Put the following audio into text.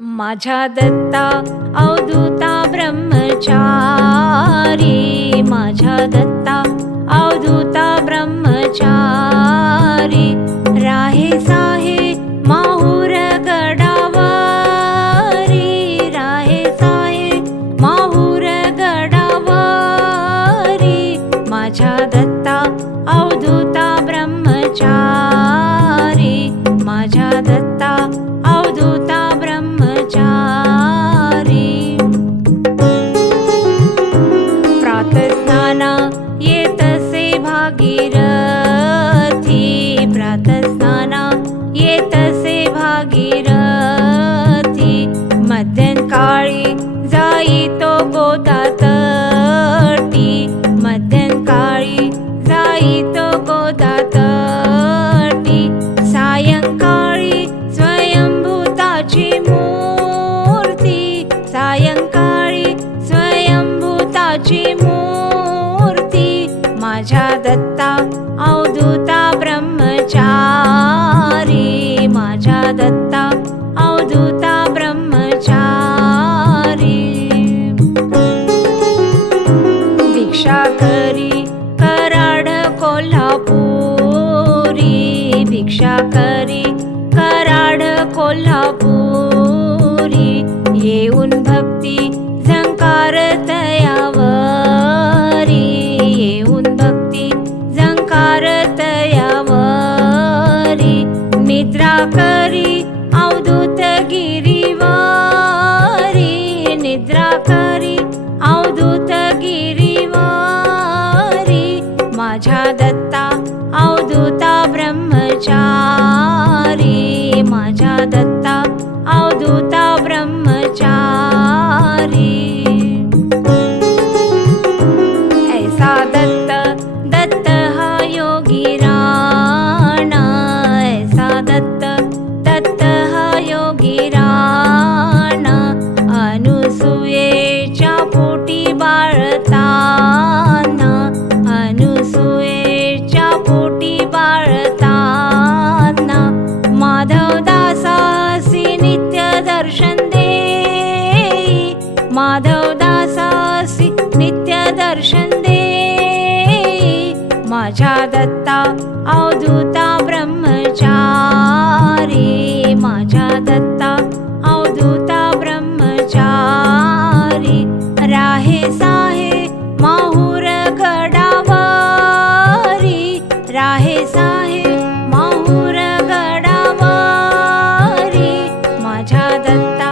माझ्या दत्ता अवधूता ब्रह्मचारी, माझ्या दत्ता अवधूता ब्रह्मचारी, राहे साहे माहूर गडावरी, राहे साहे माहूर गडावरी, माझ्या दत्ता अवधूता ब्रह्मचारी, माझ्या दत्ता अवधूता ब्रह्मचारी। प्रातस्नाना येतसे भागीरथी, प्रातस्नाना येतसे भागीरथी, मध्यंकाळी जाई तो गोदातटी, मध्यंकाळी जाई तो गोदातटी, सायंकाळी स्वयंभूताची मूर्ती, सायंकाळी स्वयंभूताची मूर्ती, माझ्या दत्ता अवधूता ब्रह्मचारी, माझ्या दत्ता अवधूता ब्रह्मचारी। भिक्षा करी कराड कोल्हापुरी, भिक्षा करी कराड कोल्हापुरी, येऊन भक्ती झंकार तयावरी, येऊन भक्ती झंकार तयावरी, निद्रा करी अवधूत गिरीवारी, निद्रा करी अवधूत गिरीवारी, माझ्या दत्ता अवधूता ब्रह्मचारी, माझ्या दत्ता अवधूता ब्रह्मचारी। ऐसा दत्त दत्त हा योगी राणा, ऐसा दत्त दत्त हा योगी राणा, अनुसूयेच्या पोटी बाळताना, अनुसूयेच्या पोटी बाळताना, माधव दासासी नित्य दर्शन देई, माधव दासासी नित्य दर्शन देई, माझ्या दत्ता अवधूता ब्रह्मचारी, माझ्या दत्ता अवधूता ब्रह्मचारी, राहे साहे माहूर गडावरी, राहे साहे माहूर गडावरी, माझ्या दत्ता